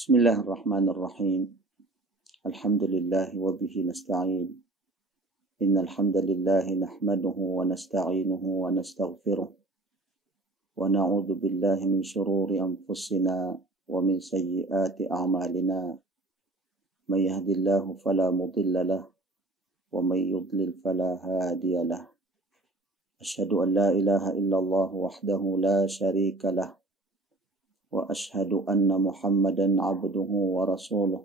Bismillahirrahmanirrahim. Alhamdulillah wa bihi nasta'in. Innal hamdalillah nahmaduhu wa nasta'inuhu wa nastaghfiruh wa na'udzu billahi min shururi anfusina wa min sayyiati a'malina. May yahdihillahu fala mudilla lahu wa may yudlil fala hadiya lahu. Asyhadu an la ilaha illallah wahdahu la syarika lahu وأشهد أن محمدا عبده ورسوله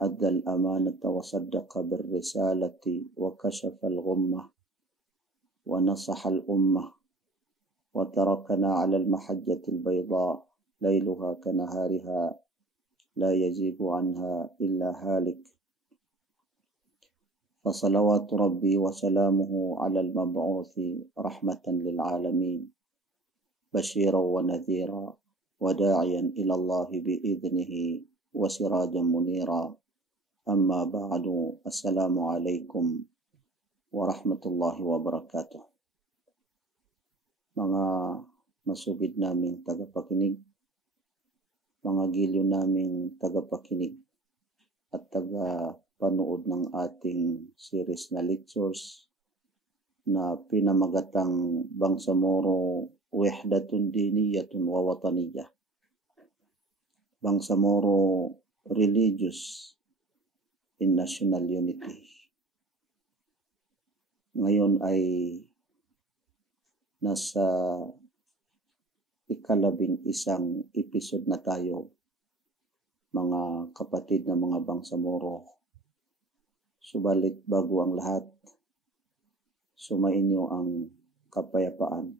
أدى الأمانة وصدق بالرسالة وكشف الغمة ونصح الأمة وتركنا على المحجة البيضاء ليلها كنهارها لا يزيغ عنها إلا هالك فصلوات ربي وسلامه على المبعوث رحمة للعالمين بشيرا ونذيرا وداعيا إلى الله بإذنه وسراجا منيرا أما بعد السلام عليكم ورحمة الله وبركاته. Mga masugid naming tagapakinig, mga giliw naming tagapakinig at tagapanood ng ating series na lectures na pinamagatang Bangsamoro Wahdatun Diniyatun wa Wataniyah. Bangsamoro Religious in National Unity. Ngayon ay nasa 11 episode na tayo, mga kapatid na mga Bangsamoro. Subalit bago ang lahat, sumainyo ang kapayapaan,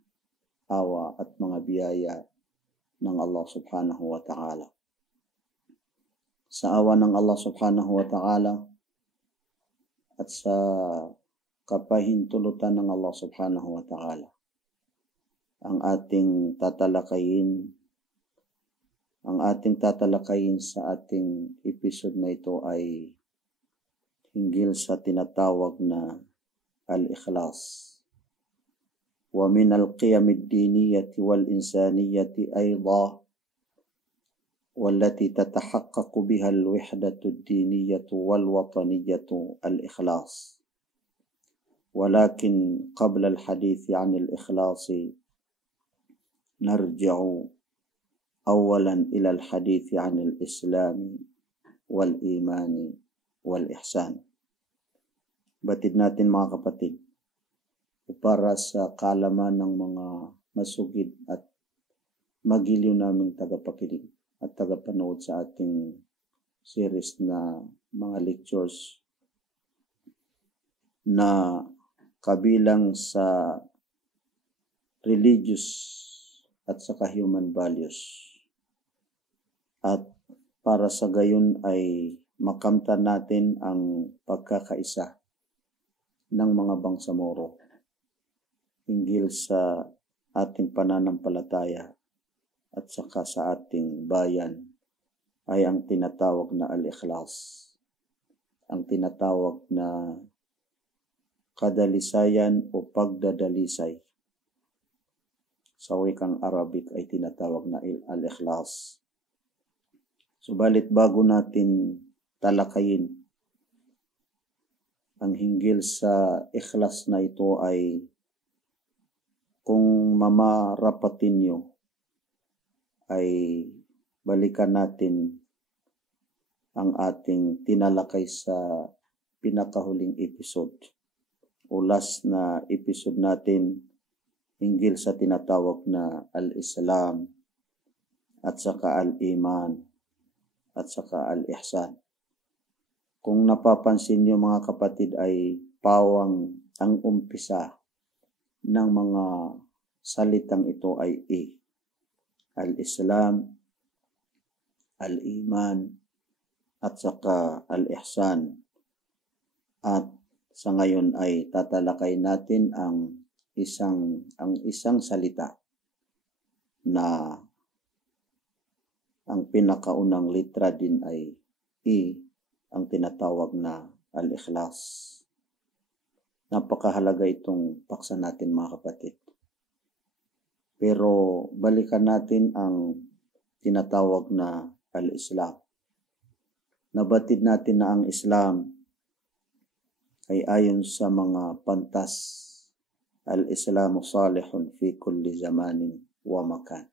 awa at mga biyaya ng Allah subhanahu wa ta'ala. Sa awa ng Allah subhanahu wa ta'ala at sa kapahintulutan ng Allah subhanahu wa ta'ala, ang ating tatalakayin sa ating episode na ito ay hinggil sa tinatawag na al-ikhlas. ومن القيم الدينية والإنسانية أيضا والتي تتحقق بها الوحدة الدينية والوطنية الإخلاص. ولكن قبل الحديث عن الإخلاص نرجع أولا إلى الحديث عن الإسلام والإيمان والإحسان. Batid natin mga kapatid, para sa kaalaman ng mga masugid at magiliw naming tagapakinig at tagapanood sa ating series na mga lectures na kabilang sa religious at saka human values. At para sa gayon ay makamtan natin ang pagkakaisa ng mga Bangsamoro hinggil sa ating pananampalataya at saka sa ating bayan ay ang tinatawag na al-ikhlas, ang tinatawag na kadalisayan o pagdadalisay. Sa wikang Arabic ay tinatawag na al-ikhlas. Subalit bago natin talakayin ang hinggil sa ikhlas na ito ay kung mamarapatin nyo ay balikan natin ang ating tinalakay sa pinakahuling episode o last na episode natin hinggil sa tinatawag na al-Islam at saka al-Iman at saka al-Ihsan. Kung napapansin nyo mga kapatid ay pawang ang umpisa ng mga salitang ito ay al-Islam, al-Iman, at saka al-Ihsan. At sa ngayon ay tatalakay natin ang isang salita na ang pinakaunang litra din ay ang tinatawag na al-ikhlas. Napakahalaga itong paksa natin mga kapatid. Pero balikan natin ang tinatawag na al-Islam. Nabatid natin na ang Islam ay ayon sa mga pantas, al-Islamu salihun fi kulli zamanin wa makan.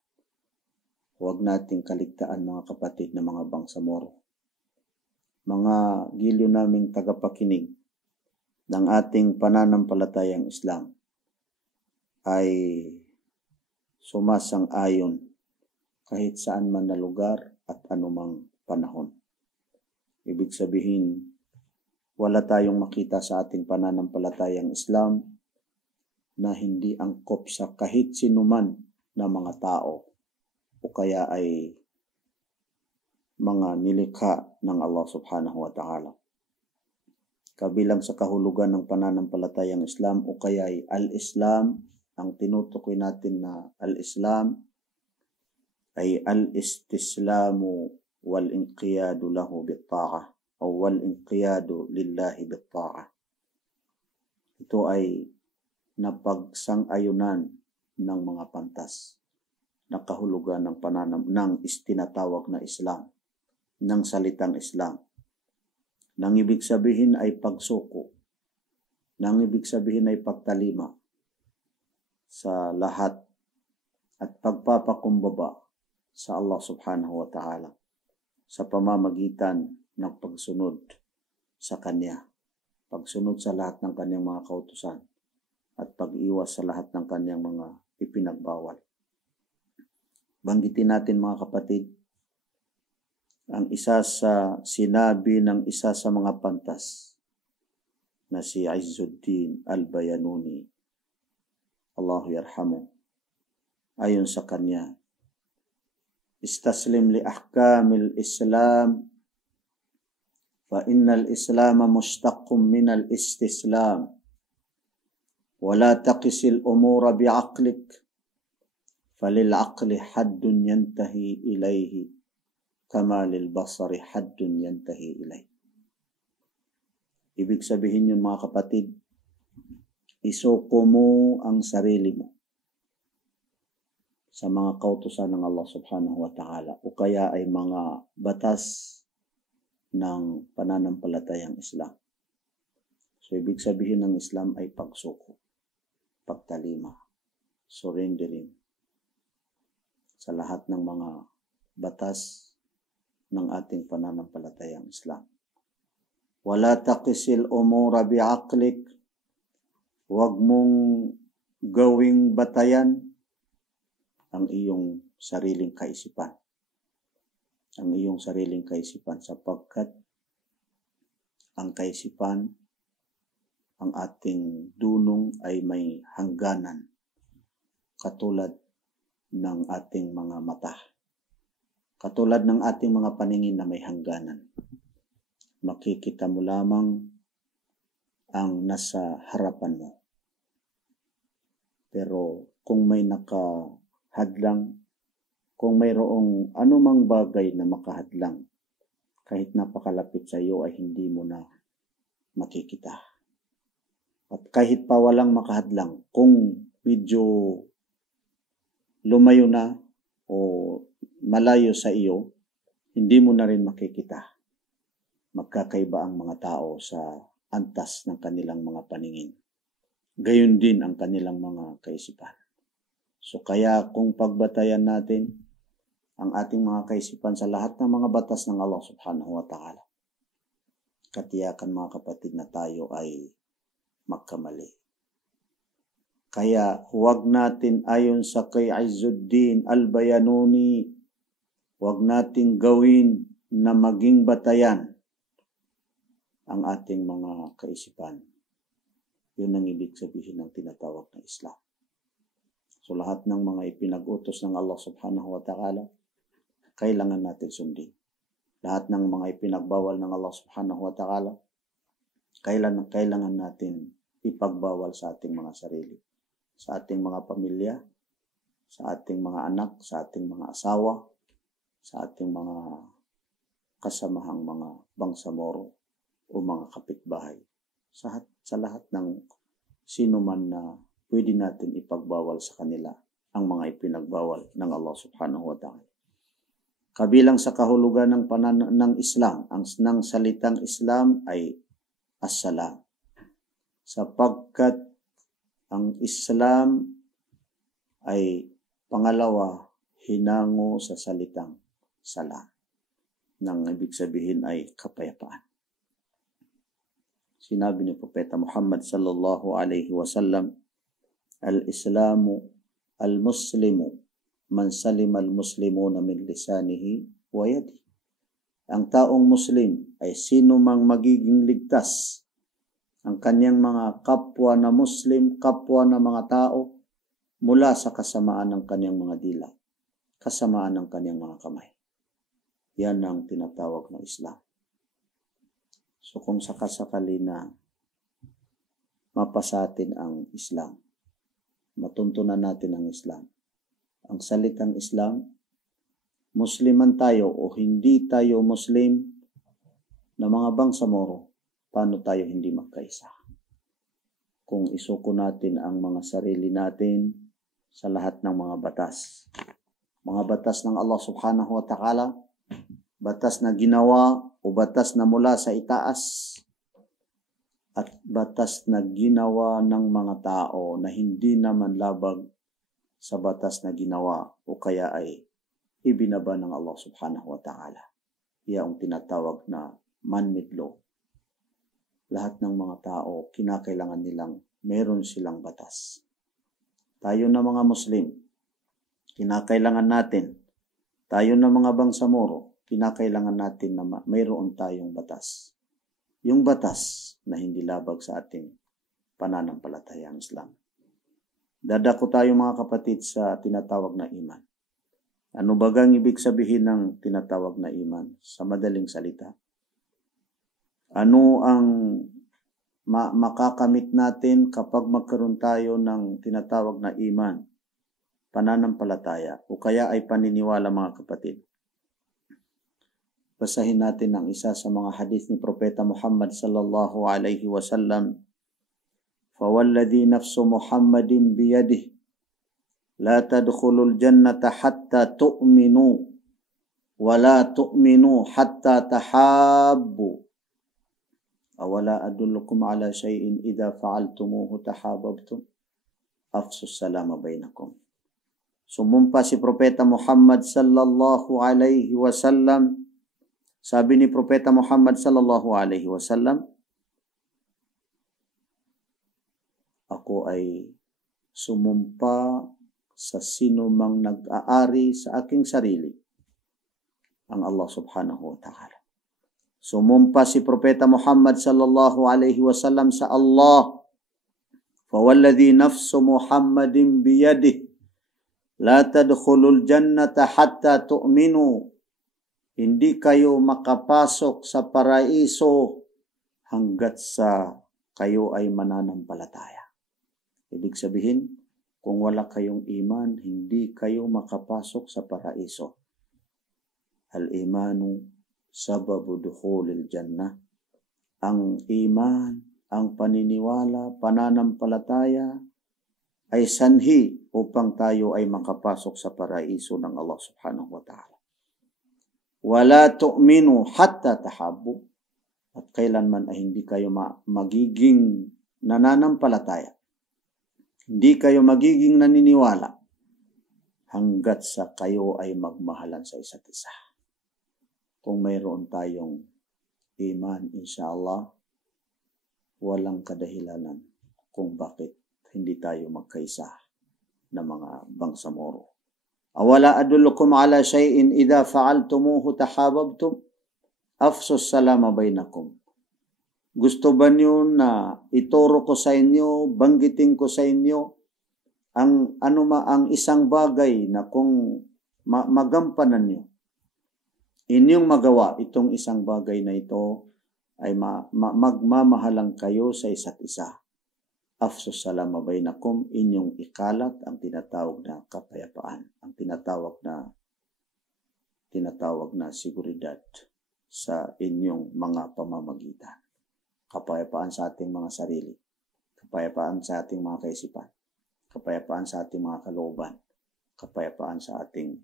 Huwag nating kaligtaan mga kapatid na mga bangsamoro, mga giliw naming tagapakinig ng ating pananampalatayang Islam ay sumasang-ayon kahit saan man na lugar at anumang panahon. Ibig sabihin, wala tayong makita sa ating pananampalatayang Islam na hindi angkop sa kahit sinuman na mga tao o kaya ay mga nilikha ng Allah subhanahu wa ta'ala. Kabilang sa kahulugan ng pananampalatayang Islam o kaya ay al-Islam, ang tinutukoy natin na al-Islam ay al-istislamu wal-inqiyadu lahu bit-ta'ah o wal-inqiyadu lillahi bit-ta'ah. Ito ay napagsang-ayunan ng mga pantas na kahulugan ng ng istinatawag na Islam, ng salitang Islam. Nang ibig sabihin ay pagsuko, nang ibig sabihin ay pagtalima sa lahat at pagpapakumbaba sa Allah subhanahu wa ta'ala sa pamamagitan ng pagsunod sa Kanya, pagsunod sa lahat ng Kanyang mga kautusan at pag-iwas sa lahat ng Kanyang mga ipinagbawal. Banggitin natin mga kapatid ang isa sa sinabi ng isa sa mga pantas na si Izzuddin al-Bayanuni, Allahu yarhamu. Ayon sa kanya, istaslim li ahkamil Islam fa innal Islam mustaqqun min al-istislam wa la taqisil umura bi'aqlik falil aqli haddun yantahi ilayhi kama lil basari haddun yantahi ilayhi. Ibig sabihin yun mga kapatid, isuko mo ang sarili mo sa mga kautusan ng Allah subhanahu wa ta'ala o kaya ay mga batas ng pananampalatayang Islam. So ibig sabihin ng Islam ay pagsuko, pagtalima, surrendering sa lahat ng mga batas ng ating pananampalatayang Islam. Wala taqisil umura bi'aqlik, huwag mong gawing batayan ang iyong sariling kaisipan. Ang iyong sariling kaisipan sapagkat ang kaisipan, ang ating dunong ay may hangganan katulad ng ating mga mata. Katulad ng ating mga paningin na may hangganan. Makikita mo lamang ang nasa harapan mo. Pero kung may nakahadlang, kung mayroong anumang bagay na makahadlang, kahit napakalapit sa iyo ay hindi mo na makikita. At kahit pa walang makahadlang, kung medyo lumayo na o malayo sa iyo, hindi mo na rin makikita. Magkakaiba ang mga tao sa antas ng kanilang mga paningin. Gayon din ang kanilang mga kaisipan. So kaya kung pagbatayan natin ang ating mga kaisipan sa lahat ng mga batas ng Allah subhanahu wa ta'ala, katiyakan mga kapatid na tayo ay magkamali. Kaya huwag natin ayon sa kay Izzuddin al-Bayanuni, huwag natin gawin na maging batayan ang ating mga kaisipan. Yun ang ibig sabihin ng tinatawag na Islam. So lahat ng mga ipinag-utos ng Allah subhanahu wa ta'ala, kailangan natin sundin. Lahat ng mga ipinagbawal ng Allah subhanahu wa ta'ala, kailangan natin ipagbawal sa ating mga sarili, sa ating mga pamilya, sa ating mga anak, sa ating mga asawa, sa ating mga kasamahang mga bangsamoro o mga kapitbahay, sa lahat ng sino man na pwede natin ipagbawal sa kanila ang mga ipinagbawal ng Allah subhanahu wa ta'ala. Kabilang sa kahulugan ng Islam, ng salitang Islam ay as-salam. Sapagkat ang Islam ay pangalawa, hinango sa salitang salam. Nang ibig sabihin ay kapayapaan. Sinabi ni Propeta Muhammad sallallahu alaihi wasallam, al-Islamu al-Muslimu man salima al-Muslimuna min lisanihi wa yadihi. Ang taong Muslim ay sino mang magiging ligtas ang kanyang mga kapwa na Muslim, kapwa na mga tao mula sa kasamaan ng kanyang mga dila, kasamaan ng kanyang mga kamay. Yan ang tinatawag na Islam. So kung sakasakali na mapasatin ang Islam, matuntunan natin ang Islam. Ang salitang Islam, Musliman tayo o hindi tayo Muslim na mga bangsamoro, paano tayo hindi magkaisa? Kung isuko natin ang mga sarili natin sa lahat ng mga batas. Mga batas ng Allah subhanahu wa ta'ala, batas na ginawa o batas na mula sa itaas, at batas na ginawa ng mga tao na hindi naman labag sa batas na ginawa o kaya ay ibinaba ng Allah subhanahu wa ta'ala. Iyan ang tinatawag na man-made law. Lahat ng mga tao, kinakailangan nilang meron silang batas. Tayo na mga Muslim, kinakailangan natin, tayo na mga bangsamoro, kinakailangan natin na mayroon tayong batas. Yung batas na hindi labag sa ating pananampalatayang Islam. Dadako tayo mga kapatid sa tinatawag na iman. Ano bagang ibig sabihin ng tinatawag na iman? Sa madaling salita, ano ang makakamit natin kapag magkaroon tayo ng tinatawag na iman, pananampalataya, o kaya ay paniniwala mga kapatid? Basahin natin ang isa sa mga hadith ni Propeta Muhammad sallallahu alaihi wasallam. فَوَالَّذِي نَفْسُ مُحَمَّدٍ بِيَدِهِ لَا تَدْخُلُوا الْجَنَّةَ حَتَّى تُؤْمِنُوا وَلَا تُؤْمِنُوا حَتَّى تَحَابُّوا أَوَلَا أَدُلُّكُمْ عَلَى شَيْءٍ إِذَا فَعَلْتُمُوهُ تَحَابَبْتُمْ أَفْشُوا السَّلَامَ بَيْنَكُمْ. Sumumpa si Propeta Muhammad sallallahu alaihi wasallam. Sabi ni Propeta Muhammad sallallahu alaihi wasallam, ako ay sumumpa sa sino mang nag-aari sa aking sarili, ang Allah subhanahu wa ta'ala. Sumumpa si Propeta Muhammad sallallahu alaihi wasallam sa Allah, فَوَالَّذِي نَفْسُ مُحَمَّدٍ بِيَدِهِ لَا تَدْخُلُوا الْجَنَّةَ حَتَّى تُؤْمِنُوا. Hindi kayo makapasok sa paraiso hanggat sa kayo ay mananampalataya. Ibig sabihin, kung wala kayong iman, hindi kayo makapasok sa paraiso. Al-imanu sababu dukhulil jannah. Ang iman, ang paniniwala, pananampalataya ay sanhi upang tayo ay makapasok sa paraiso ng Allah subhanahu wa ta'ala. Wala tu'minu hatta tahabbu. At kailanman ay hindi kayo magiging nananampalataya. Hindi kayo magiging naniniwala hanggat sa kayo ay magmahalan sa isa't isa. Kung mayroon tayong iman, inshallah, walang kadahilanan kung bakit hindi tayo magkaisa na mga bangsamoro. Awala adullukum ala shay'in idha fa'altumuhu tahabbtum afsus salama bainakum. Gusto ba niyo na ituro ko sa inyo, banggitin ko sa inyo ang isang bagay na kung magampanan niyo, inyong magawa itong isang bagay na ito ay magmamahalang kayo sa isa't isa. Afsus salama bainakum, inyong ikalat ang tinatawag na kapayapaan, ang tinatawag na seguridad sa inyong mga pamamagitan. Kapayapaan sa ating mga sarili, kapayapaan sa ating mga kaisipan, kapayapaan sa ating mga kalooban, kapayapaan sa ating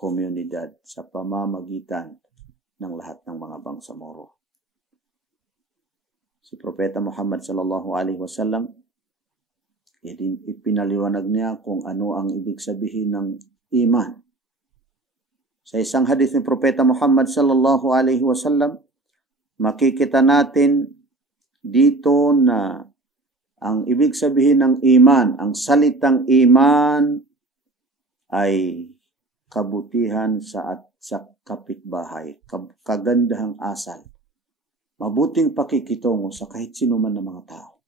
komunidad sa pamamagitan ng lahat ng mga bangsamoro. Si Propeta Muhammad sallallahu alaihi wasallam, ipinaliwanag niya kung ano ang ibig sabihin ng iman. Sa isang hadith ni Propeta Muhammad sallallahu alaihi wasallam, makikita natin dito na ang ibig sabihin ng iman, ang salitang iman ay kabutihan sa kapitbahay, kagandahang asal, mabuting pakikitungo sa kahit sino man ng mga tao.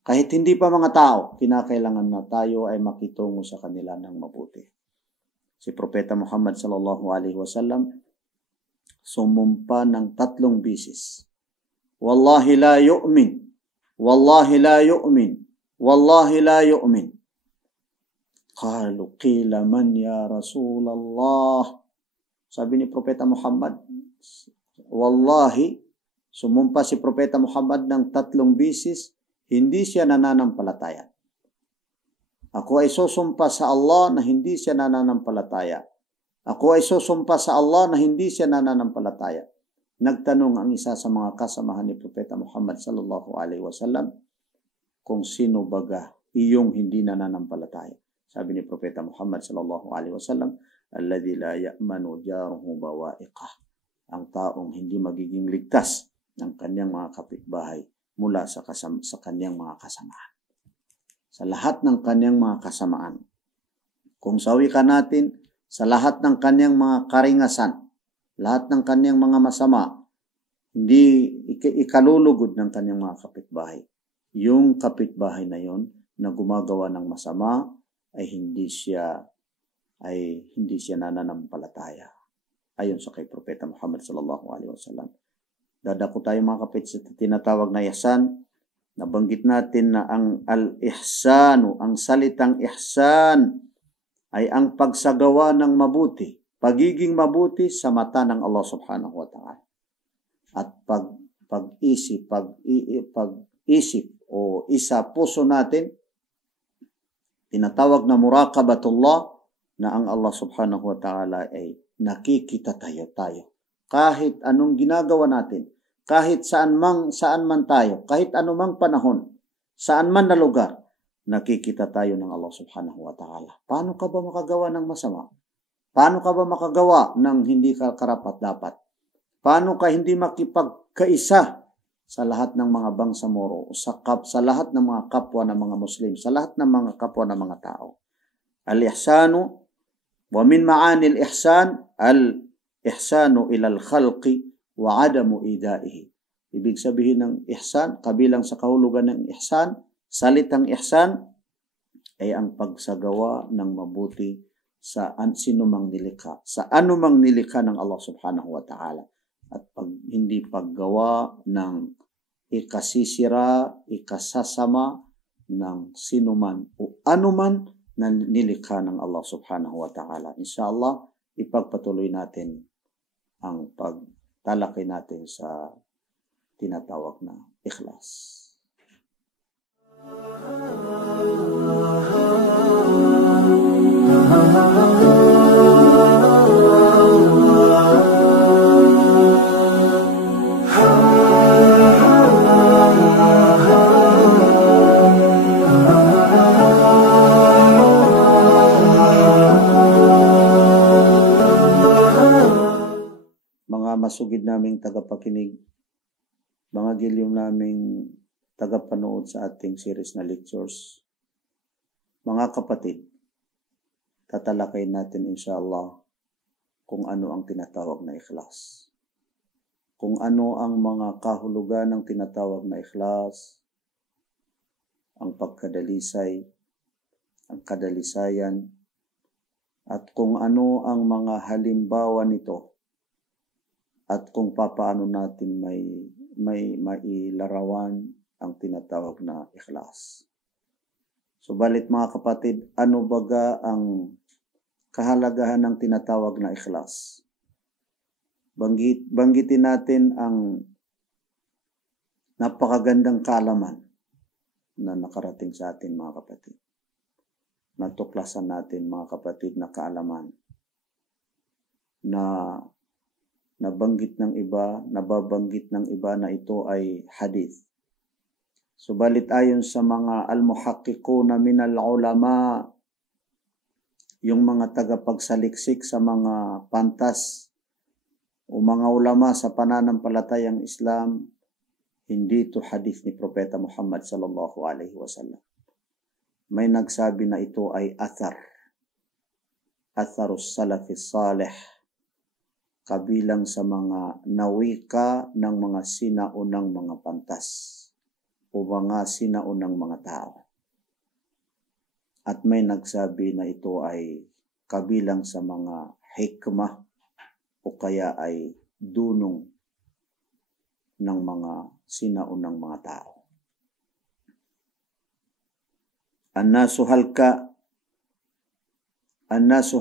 Kahit hindi pa mga tao, kinakailangan na tayo ay makitungo sa kanila ng mabuti. Si Propeta Muhammad sallallahu alaihi wasallam sumumpa ng 3 bisis. Wallahi la yu'min. Wallahi la yu'min. Wallahi la yu'min. Qalu qila man ya Rasulullah. Sabi ni Propeta Muhammad, wallahi, sumumpa si Propeta Muhammad ng 3 bisis, hindi siya nananampalataya. Ako ay susumpa sa Allah na hindi siya nananampalataya. Ako ay susumpa sa Allah na hindi siya nananampalataya. Nagtanong ang isa sa mga kasamahan ni Propeta Muhammad sallallahu alaihi wasallam kung sino baga iyong hindi nananampalataya. Sabi ni Propeta Muhammad sallallahu alaihi wasallam, alladhi la ya'manu jaruhu bawa'iqah. Ang taong hindi magiging ligtas ng kanyang mga kapitbahay mula sa kanyang mga kasamaan. Sa lahat ng kanyang mga kasamaan. Kung sawi ka natin, sa lahat ng kanyang mga karingasan, lahat ng kanyang mga masama, hindi ikalulugod ng kanyang mga kapitbahay. Yung kapitbahay na yon na gumagawa ng masama ay hindi siya nananampalataya. Ayon sa kay Propeta Muhammad sallallahu alaihi wasallam. Dadako tayo mga kapit sa tinatawag na ihsan. Nabanggit natin na ang al-ihsanu, ang salitang ihsan ay ang pagsagawa ng mabuti, pagiging mabuti sa mata ng Allah subhanahu wa ta'ala. At pag-isip o isa puso natin, tinatawag na muraqabatullah, na ang Allah subhanahu wa ta'ala ay nakikita tayo. Kahit anong ginagawa natin, kahit saan man tayo, kahit anumang panahon, saan man na lugar, nakikita tayo ng Allah subhanahu wa ta'ala. Paano ka ba makagawa ng masama? Paano ka ba makagawa ng hindi ka karapat-dapat? Paano ka hindi makipagkaisa sa lahat ng mga bangsamoro, sa lahat ng mga kapwa ng mga Muslim, sa lahat ng mga kapwa ng mga tao? Al-ihsanu, wa min ma'ani al-ihsan, al-ihsanu ila al-khalqi wa adamu idaihi. Ibig sabihin ng ihsan, kabilang sa kahulugan ng ihsan, salitang ihsan ay ang pagsagawa ng mabuti sa sinumang nilikha, sa anumang nilikha ng Allah subhanahu wa ta'ala. At hindi paggawa ng ikasisira, ikasasama ng sinuman o anuman na nilikha ng Allah subhanahu wa ta'ala. Inshallah, ipagpatuloy natin ang pagtalakay natin sa tinatawag na ikhlas. Mga masugid naming tagapakinig, mga gilyong naming tagapanood sa ating series na lectures, mga kapatid, tatalakay natin inshallah kung ano ang tinatawag na ikhlas. Kung ano ang mga kahulugan ng tinatawag na ikhlas, ang pagkadalisay, ang kadalisayan, at kung ano ang mga halimbawa nito, at kung papaano natin may mailarawan ang tinatawag na ikhlas. Subalit mga kapatid, ano baga ang kahalagahan ng tinatawag na ikhlas? Banggitin natin ang napakagandang kaalaman na nakarating sa atin mga kapatid. Natuklasan natin mga kapatid na kaalaman na nabanggit ng iba, nababanggit ng iba na ito ay hadith. Subalit ayon sa mga al-muhaqqiquna minal ulama, yung mga tagapagsaliksik sa mga pantas o mga ulama sa pananampalatayang Islam, hindi ito hadith ni Propeta Muhammad sallallahu alaihi wasallam. May nagsabi na ito ay atharus salafis salih, kabilang sa mga nawika ng mga sinaunang mga pantas o mga sinaunang mga tao. At may nagsabi na ito ay kabilang sa mga hikmah o kaya ay dunong ng mga sinaunang mga tao. An-nasu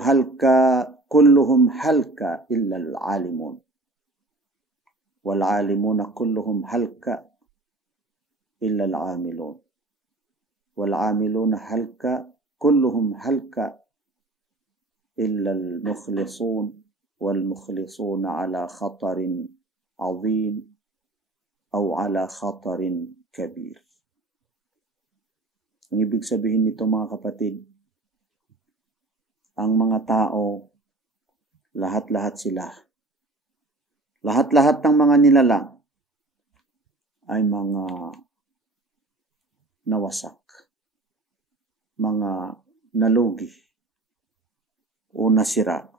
halka kulluhum halka illa al-alimun. Wal-alimuna kulluhum halka illa al-amilun. Wal-amiluna halka kulluhum halka illa al-mukhlisun. Wal-mukhlisuna ala khatarin azim o ala khatarin kabir. Ang ibig sabihin nito mga kapatid, ang mga tao, lahat-lahat sila, lahat-lahat ng mga nilalang ay mga nawasak, mga nalugi o nasira.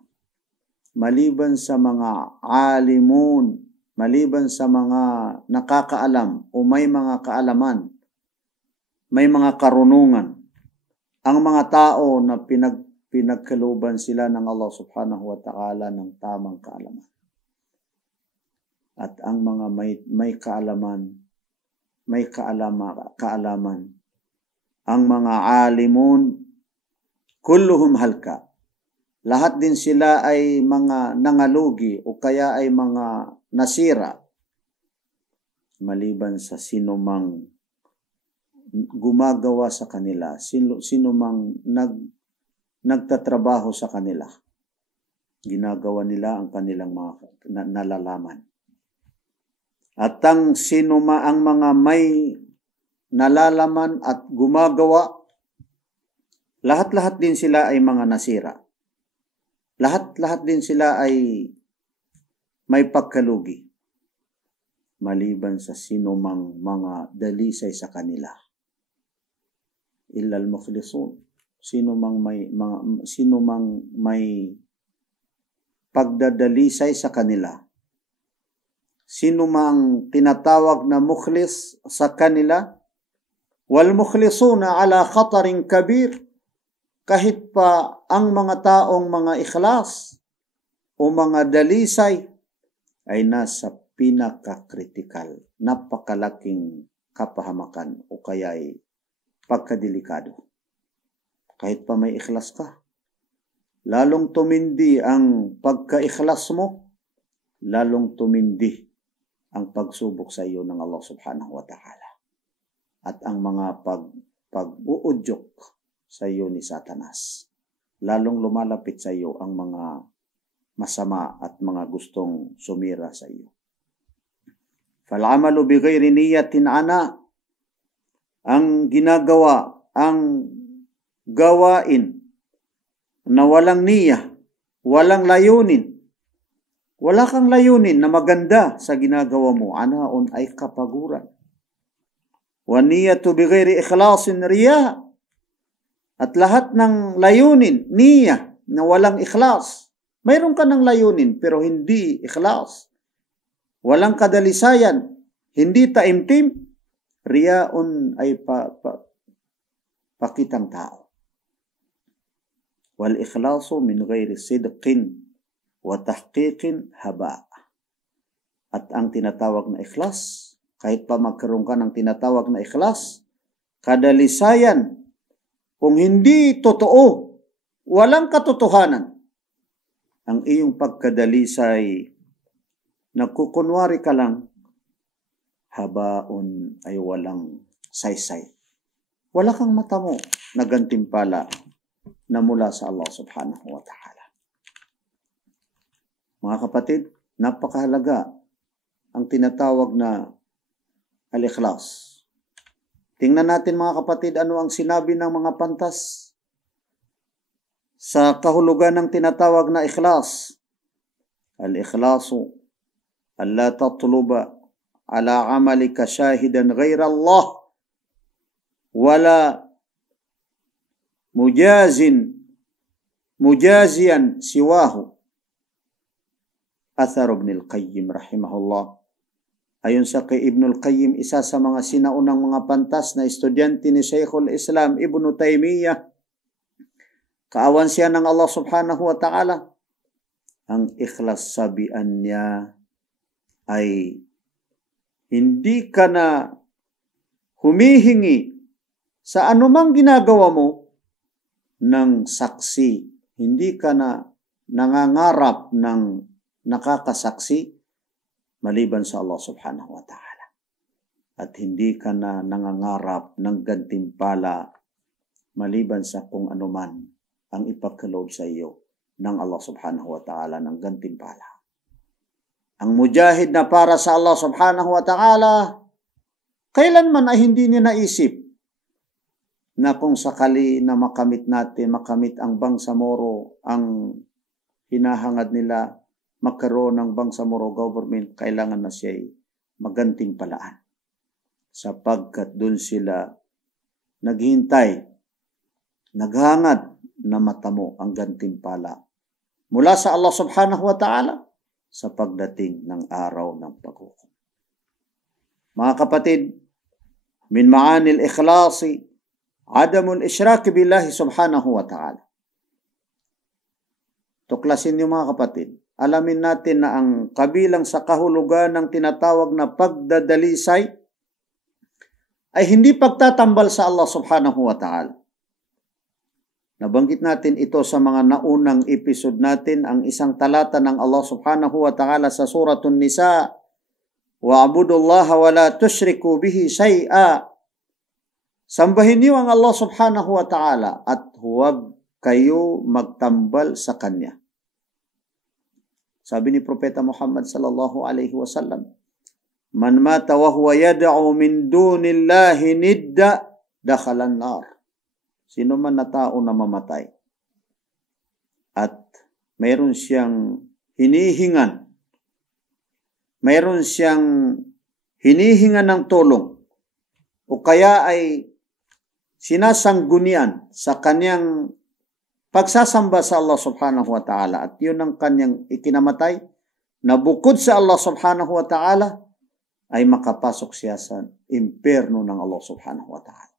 Maliban sa mga alimun, maliban sa mga nakakaalam o may mga kaalaman, may mga karunungan, ang mga tao na pinagkaluban sila ng Allah subhanahu wa ta'ala ng tamang kaalaman. At ang mga may kaalaman, may kaalaman, ang mga alimun, kulluhum halka. Lahat din sila ay mga nangalugi o kaya ay mga nasira. Maliban sa sino mang gumagawa sa kanila, sino mang nagtatrabaho sa kanila. Ginagawa nila ang kanilang mga nalalaman. At ang mga may nalalaman at gumagawa, lahat-lahat din sila ay mga nasira. Lahat-lahat din sila ay may pagkalugi. Maliban sa sino mang mga dalisay sa kanila. Illa al-mukhlisun. Sino mang may pagdadalisay sa kanila. Sino mang tinatawag na mukhlis sa kanila. Wal mukhlisuna ala khatarin kabir. Kahit pa ang mga taong mga ikhlas o mga dalisay ay nasa pinaka-critical, napakalaking kapahamakan o kaya ay pagkadelikado. Kahit pa may ikhlas ka, lalong tumindi ang pagka-ikhlas mo, lalong tumindi ang pagsubok sa iyo ng Allah subhanahu wa ta'ala. At ang mga pag-uudyok sa iyo ni Satanas, lalong lumalapit sa iyo ang mga masama at mga gustong sumira sa iyo. Fal-amalu bighayri niyatin ana, ang ginagawa, ang gawain na walang niya, walang layunin, wala kang layunin na maganda sa ginagawa mo, anaon ay kapaguran. Wa niyatu bighayri ikhlasin riya, at lahat ng layunin, niya, na walang ikhlas. Mayroon ka ng layunin pero hindi ikhlas. Walang kadalisayan, hindi taimtim. Riyaun ay pakitang tao. Wal ikhlasu min ghairi sidqin wa tahqiqin haba. At ang tinatawag na ikhlas, kahit pa magkaroon ka ng tinatawag na ikhlas, kadalisayan, kung hindi totoo, walang katotohanan, ang iyong pagkadalisay, nagkukunwari ka lang, habaon ay walang saysay. Wala kang matamo na gantimpala na mula sa Allah subhanahu wa ta'ala. Mga kapatid, napakahalaga ang tinatawag na al-ikhlas. Tingnan natin mga kapatid ano ang sinabi ng mga pantas sa kahulugan ng tinatawag na ikhlas. Al-ikhlasu alla tatluba ala amalika shahidan ghayra Allah wala mujaziyan siwahu. Athar Ibn al-Qayyim rahimahullah. Ayon sa kay Ibn al-Qayyim, isa sa mga sinaunang mga pantas na estudyante ni Shaykhul Islam Ibn Taymiyyah, kaawan siya ng Allah subhanahu wa ta'ala, ang ikhlas sabian niya ay hindi ka na humihingi sa anumang ginagawa mo ng saksi. Hindi ka na nangangarap ng nakakasaksi maliban sa Allah subhanahu wa ta'ala. At hindi ka na nangangarap ng gantimpala maliban sa kung anuman ang ipagkaloob sa iyo ng Allah subhanahu wa ta'ala ng gantimpala. Ang mujahid na para sa Allah subhanahu wa ta'ala, kailanman ay hindi niya naisip na kung sakali na makamit ang Bangsamoro, ang hinahangad nila magkaroon ng Bangsamoro government, kailangan na siya magantimpalaan. Sapagkat doon sila naghihintay, naghangad na matamo ang gantimpala mula sa Allah subhanahu wa ta'ala sa pagdating ng araw ng paghukom. Mga kapatid, min ma'anil ikhlasi adamul isyraq billahi subhanahu wa ta'ala. Tuklasin niyo mga kapatid, alamin natin na ang kabilang sa kahulugan ng tinatawag na pagdadalisay ay hindi pagtatambal sa Allah subhanahu wa ta'ala. Nabanggit natin ito sa mga naunang episode natin, ang isang talata ng Allah subhanahu wa ta'ala sa Suratun Nisa, wa'budullaha wa la tusyriku bihi shay'a. Sambahin niyo ang Allah subhanahu wa ta'ala at huwag kayo magtambal sa Kanya. Sabi ni Propeta Muhammad sallallahu alaihi wasallam, man mata wa huwa yad'u min dunillahi nidda dakhala an-nar. Sino man na tao na mamatay at mayroon siyang hinihingan ng tulong o kaya ay sinasanggunian sa kanyang pagsasamba sa Allah subhanahu wa ta'ala at yun ang kanyang ikinamatay, na bukod sa Allah subhanahu wa ta'ala ay makapasok siya sa impyerno ng Allah subhanahu wa ta'ala.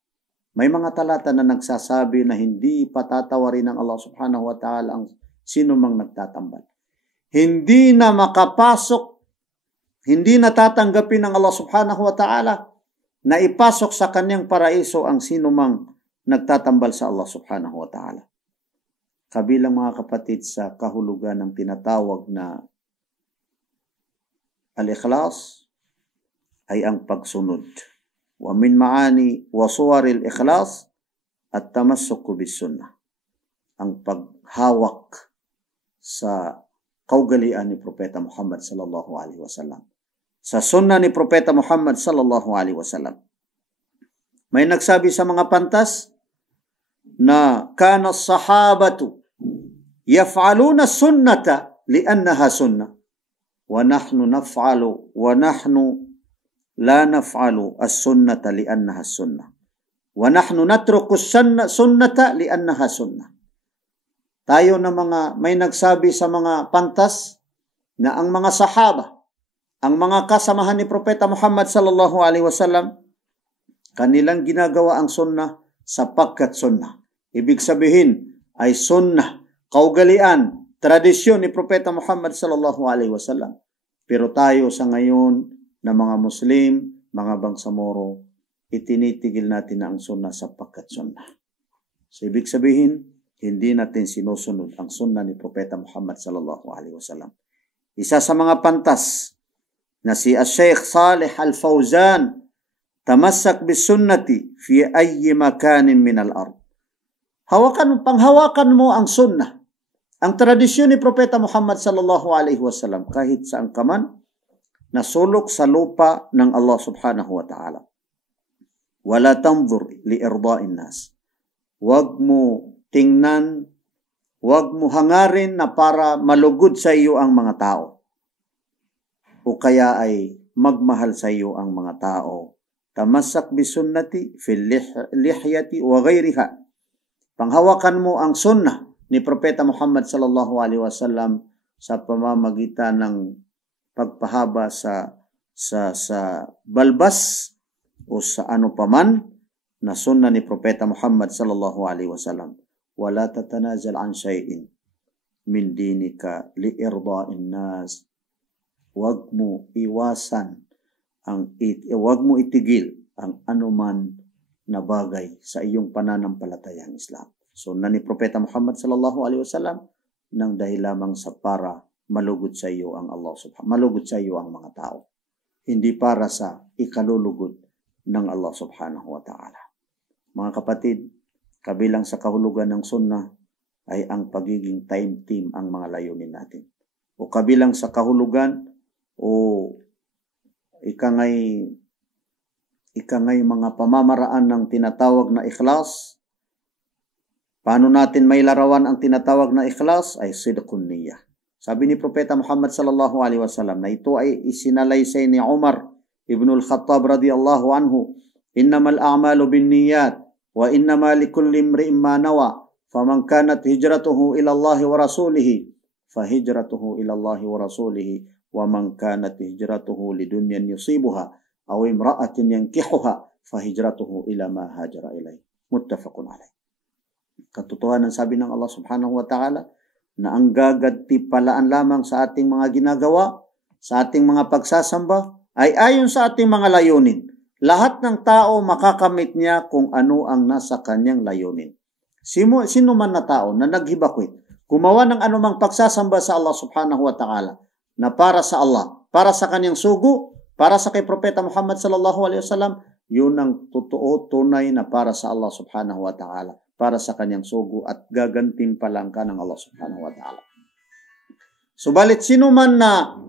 May mga talata na nagsasabi na hindi patatawarin ng Allah subhanahu wa ta'ala ang sino mang nagtatambal. Hindi na makapasok, hindi na tatanggapin ng Allah subhanahu wa ta'ala na ipasok sa kanyang paraiso ang sino mang nagtatambal sa Allah subhanahu wa ta'ala. Kabilang mga kapatid sa kahulugan ng tinatawag na al-ikhlas ay ang pagsunod. Wa min ma'ani wa suwaril ikhlas at tamassuku bis sunnah. Ang paghawak sa kaugalian ni Propeta Muhammad sallallahu alaihi wasallam. Sa sunnah ni Propeta Muhammad sallallahu alaihi wasallam. May nagsabi sa mga pantas na kana as-sahabatu yaf'aluna sunnata li'annaha sunnah wa nahnu naf'alu wa nahnu la naf'alu as-sunnata li'annaha sunnah wa nahnu natruku as-sunnata li'annaha sunnah. Tayo na may nagsabi sa mga pantas na ang mga sahaba, ang mga kasamahan ni Propeta Muhammad sallallahu alaihi wasallam, kanilang ginagawa ang sunnah sapagkat sunnah. Ibig sabihin ay sunnah, kaugalian, tradisyon ni Propeta Muhammad sallallahu alaihi wasallam. Pero tayo sa ngayon na mga Muslim, mga Bangsamoro, itinitigil natin na ang sunnah sapagkat sunnah. So ibig sabihin, hindi natin sinusunod ang sunnah ni Propeta Muhammad sallallahu alaihi wasallam. Isa sa mga pantas na si Sheikh Salih Al-Fawzan, tamassak bis sunnati fi ayyi makanin min al-ard. Panghawakan mo ang sunnah Ang tradisyon ni Propeta Muhammad sallallahu alaihi wasallam kahit saan ka man, nasulok sa lupa ng Allah subhanahu wa ta'ala. Wala tanzur li irda'in nas. Huwag mo tingnan, huwag mo hangarin na para malugod sa iyo ang mga tao. O kaya ay magmahal sa iyo ang mga tao. Tamassak bisunnati fil lihyati wa ghayriha. Panghawakan mo ang sunnah ni Propeta Muhammad sallallahu alaihi wasallam sa pamamagitan ng pagpahaba sa balbas o sa ano paman na sunnah ni Propeta Muhammad sallallahu alaihi wasallam. Wala tatanazal an shay'in min dinika li irda'in nas. Huwag mo iwasan huwag mo itigil ang anuman na bagay sa iyong pananampalatayang Islam. Sunnah ni Propeta Muhammad sallallahu alaihi wasallam nang dahil lamang sa para malugod sa iyo ang Allah subhanahu, malugod sa iyo ang mga tao. Hindi para sa ikalulugod ng Allah subhanahu wa ta'ala. Mga kapatid, kabilang sa kahulugan ng sunnah ay ang pagiging time team ang mga layunin natin. O kabilang sa kahulugan o ikangay mga pamamaraan ng tinatawag na ikhlas. Paano natin may larawan ang tinatawag na ikhlas? Ay sidqun niyyah. Sabi ni Propeta Muhammad sallallahu alaihi wasallam na ito ay isinalaysay ni Umar ibn al-Khattab radiyallahu anhu. Innamal a'malu binniyat wa innama likulli imri'in ma nawa. Faman kanat hijratuhu ila Allah wa rasulih fa hijratuhu ila Allah wa rasulih wa man kanat hijratuhu lidunyan yusibuha aw imra'atin yankihuha fa hijratuhu ila ma hajara ilay. Muttafaqun alayh. Katotohanan sabi ng Allah subhanahu wa ta'ala na ang gagantimpalaan lamang sa ating mga ginagawa, sa ating mga pagsasamba, ay ayon sa ating mga layunin. Lahat ng tao makakamit niya kung ano ang nasa kanyang layunin. Sino man na tao na naghibakwit, gumawa ng anumang pagsasamba sa Allah subhanahu wa ta'ala, na para sa Allah, para sa kanyang sugo, para sa kay Propeta Muhammad sallallahu alaihi wasallam, yun ang totoo, tunay na para sa Allah subhanahu wa ta'ala, para sa kanyang sugo at gagantimpalang ka ng Allah subhanahu wa ta'ala. Subalit sino man na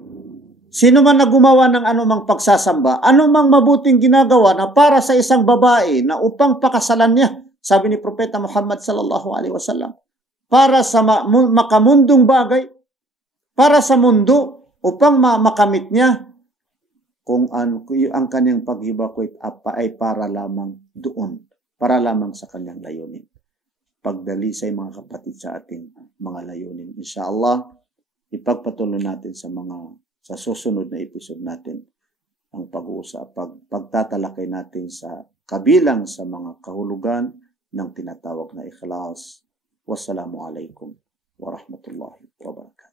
gumawa ng anumang pagsasamba, anumang mabuting ginagawa na para sa isang babae na upang pakasalan niya, sabi ni Propeta Muhammad sallallahu alaihi wasallam, para sa makamundong bagay, para sa mundo, upang makamit niya, kung ang kanyang paghibakwit ay para lamang doon, para lamang sa kanyang layunin. Pagdalisay mga kapatid sa ating mga layunin. Inshallah, ipagpatuloy natin sa susunod na episode natin ang pag-uusap, pagtatalakay natin sa kabilang sa mga kahulugan ng tinatawag na ikhlas. Wassalamu alaikum warahmatullahi wabarakatuh.